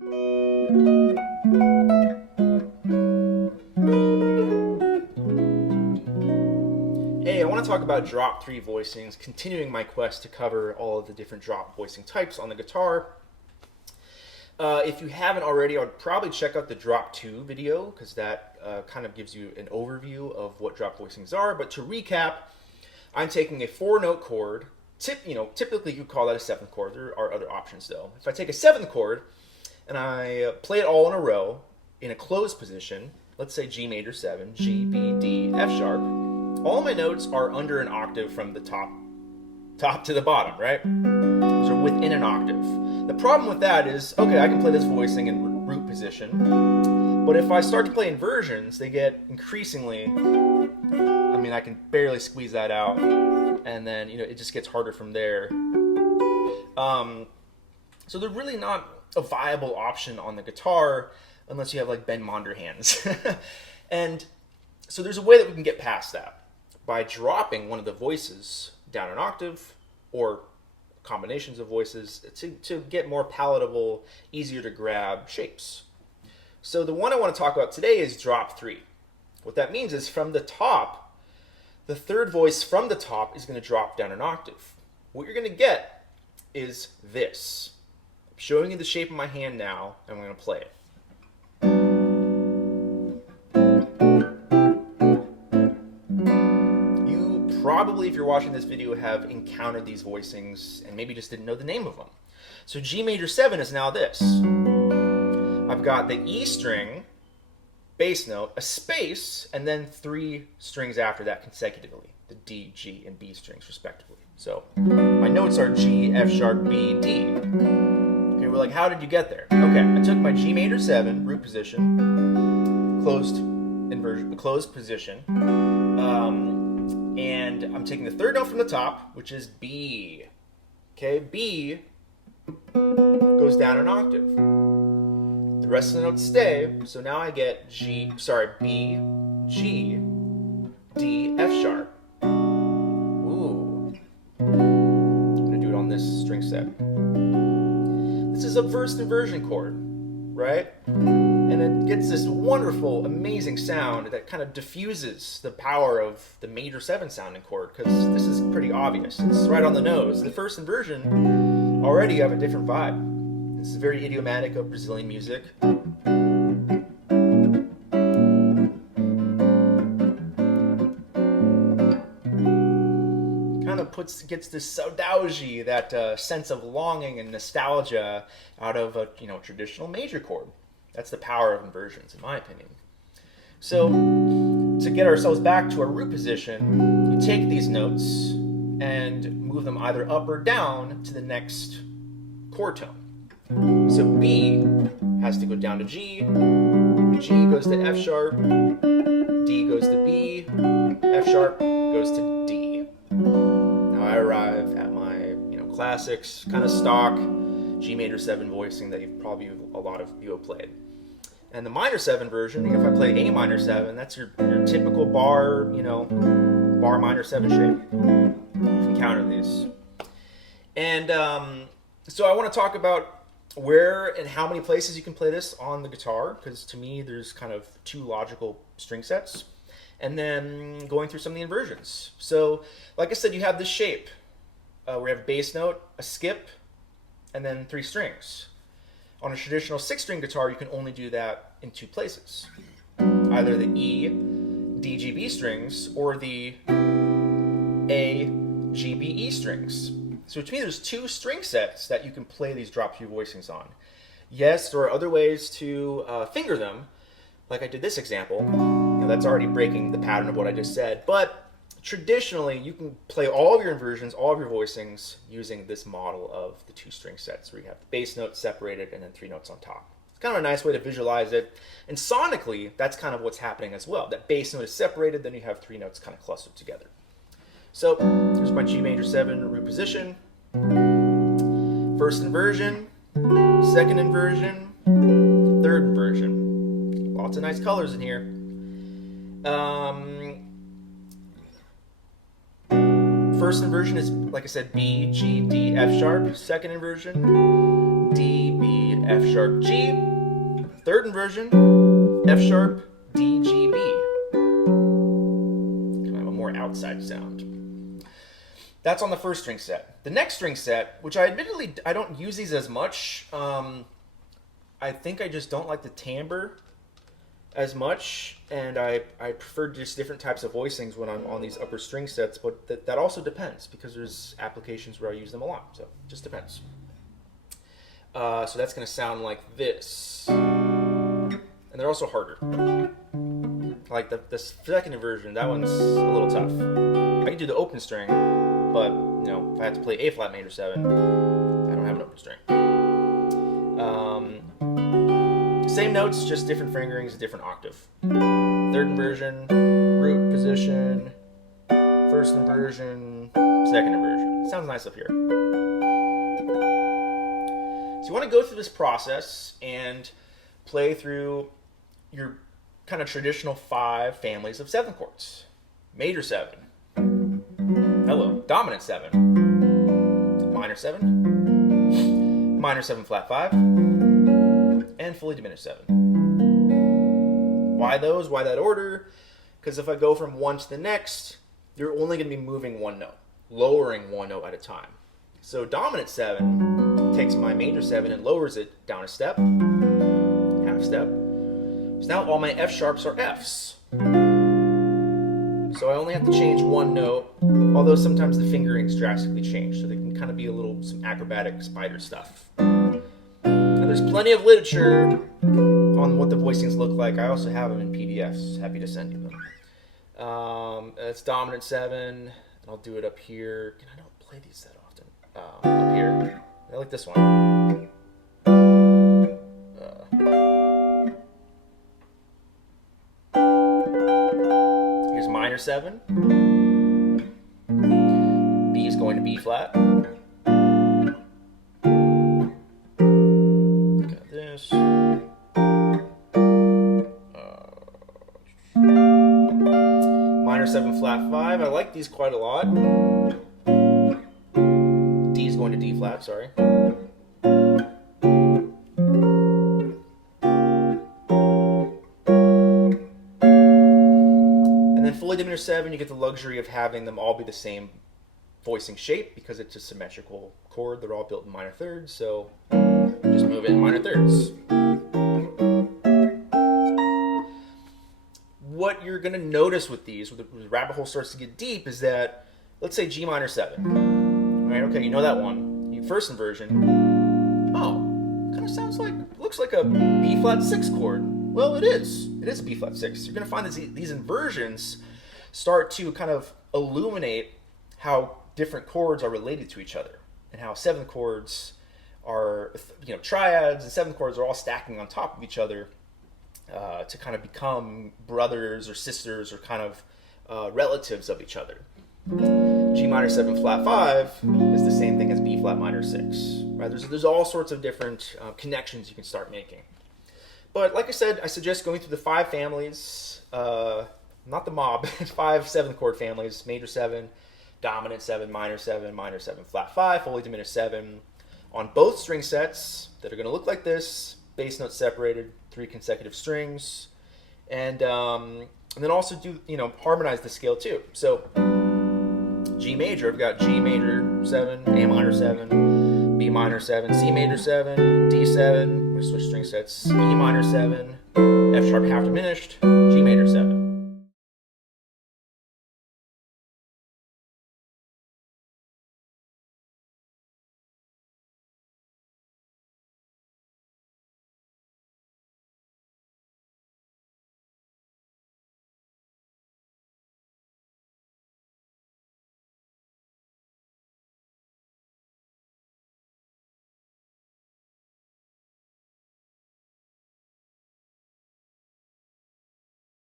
Hey, I want to talk about drop 3 voicings, continuing my quest to cover all of the different drop voicing types on the guitar. If you haven't already, I would probably check out the drop 2 video because that kind of gives you an overview of what drop voicings are. But to recap, I'm taking a 4-note chord. Typically you call that a 7th chord. There are other options though. If I take a 7th chord and I play it all in a row in a closed position, let's say G major 7, G, B, D, F sharp, all my notes are under an octave from the top to the bottom, right? Those are within an octave. The problem with that is, okay, I can play this voicing in root position, but if I start to play inversions, they get increasingly, I can barely squeeze that out, and then, it just gets harder from there. So they're really not a viable option on the guitar unless you have like Ben Monder hands. And so there's a way that we can get past that by dropping one of the voices down an octave or combinations of voices to get more palatable, easier to grab shapes. So the one I want to talk about today is drop 3. What that means is from the top, the third voice from the top is going to drop down an octave. What you're going to get is this. I'm showing you the shape of my hand now, and I'm going to play it. Probably, if you're watching this video, have encountered these voicings and maybe just didn't know the name of them. So G major 7 is now this. I've got the E string, bass note, a space, and then 3 strings after that consecutively. The D, G, and B strings respectively. So my notes are G, F sharp, B, D. Okay, we're like, how did you get there? Okay, I took my G major 7, root position, closed position, and I'm taking the third note from the top, which is B. Okay, B goes down an octave. The rest of the notes stay, so now I get B, G, D, F sharp. Ooh. I'm gonna do it on this string set. This is a first inversion chord, right? And it gets this wonderful, amazing sound that kind of diffuses the power of the major 7 sounding chord, because this is pretty obvious. It's right on the nose. The first inversion already have a different vibe. This is very idiomatic of Brazilian music. Kind of gets this saudade, that sense of longing and nostalgia out of a traditional major chord. That's the power of inversions, in my opinion. So, to get ourselves back to our root position, you take these notes and move them either up or down to the next chord tone. So B has to go down to G, G goes to F sharp, D goes to B, F sharp goes to D. Now I arrive at my classics, kind of stock G major 7 voicing that a lot of you have played. And the minor 7 version, if I play A minor 7, that's your typical bar minor 7 shape. You've encountered these. And so I want to talk about where and how many places you can play this on the guitar, because to me there's kind of 2 logical string sets. And then going through some of the inversions. So, like I said, you have this shape where you have a bass note, a skip, and then 3 strings. On a traditional 6-string guitar, you can only do that in 2 places. Either the E, D, G, B strings, or the A, G, B, E strings. So to me, there's 2 string sets that you can play these drop 3 voicings on. Yes, there are other ways to finger them, like I did this example. That's already breaking the pattern of what I just said, but traditionally, you can play all of your inversions, all of your voicings, using this model of the 2 string sets where you have the bass notes separated and then 3 notes on top. It's kind of a nice way to visualize it. And sonically, that's kind of what's happening as well. That bass note is separated, then you have 3 notes kind of clustered together. So here's my G major 7 root position. First inversion, second inversion, third inversion. Lots of nice colors in here. First inversion is, like I said, B, G, D, F sharp. Second inversion, D, B, F sharp G. Third inversion, F sharp D G B. Kind of a more outside sound. That's on the first string set. The next string set, which I admittedly I don't use these as much. I think I just don't like the timbre as much, and I prefer just different types of voicings when I'm on these upper string sets, but that also depends, because there's applications where I use them a lot, so it just depends. So that's going to sound like this. And they're also harder. Like the second inversion, that one's a little tough. I can do the open string, but if I have to play A flat major 7, I don't have an open string. Same notes, just different fingerings, a different octave. Third inversion, root position, first inversion, second inversion. Sounds nice up here. So you want to go through this process and play through your kind of traditional 5 families of 7 chords. Major 7. Hello. Dominant 7. Minor 7. Minor 7 flat 5. And fully diminished 7. Why those? Why that order? Because if I go from one to the next, you're only going to be moving one note, lowering one note at a time. So dominant 7 takes my major 7 and lowers it down a step, half step. So now all my F sharps are Fs. So I only have to change one note, although sometimes the fingerings drastically change, so they can kind of be some acrobatic spider stuff. And there's plenty of literature on what the voicings look like. I also have them in PDFs. Happy to send you them. It's dominant 7, and I'll do it up here. I don't play these that often. Up here. I like this one. Here's minor 7. B is going to B flat. Got this. Minor 7 flat 5. I like these quite a lot. D is going to D flat, sorry. And then fully diminished 7, you get the luxury of having them all be the same voicing shape because it's a symmetrical chord. They're all built in minor thirds, so just move it in minor thirds. What you're going to notice with these, when the rabbit hole starts to get deep, is that, let's say G minor 7. Right, okay, you know that one. You first inversion. Oh, kind of sounds like, looks like a B flat 6 chord. Well, it is. It is a B flat 6. You're going to find that these inversions start to kind of illuminate how different chords are related to each other, and how 7 chords are, triads, and 7 chords are all stacking on top of each other to kind of become brothers or sisters or kind of relatives of each other. G minor 7 flat 5 is the same thing as B flat minor 6. Right? There's all sorts of different connections you can start making. But like I said, I suggest going through the 5 families, not the mob, 5 7 chord families: major 7, dominant 7, minor 7 flat 5, fully diminished 7, on both string sets that are going to look like this: bass notes separated, 3 consecutive strings, and then also do harmonize the scale too. So G major, I've got G major 7, A minor 7, B minor 7, C major 7, D 7. I'm going to switch string sets: E minor 7, F sharp half diminished, G major 7.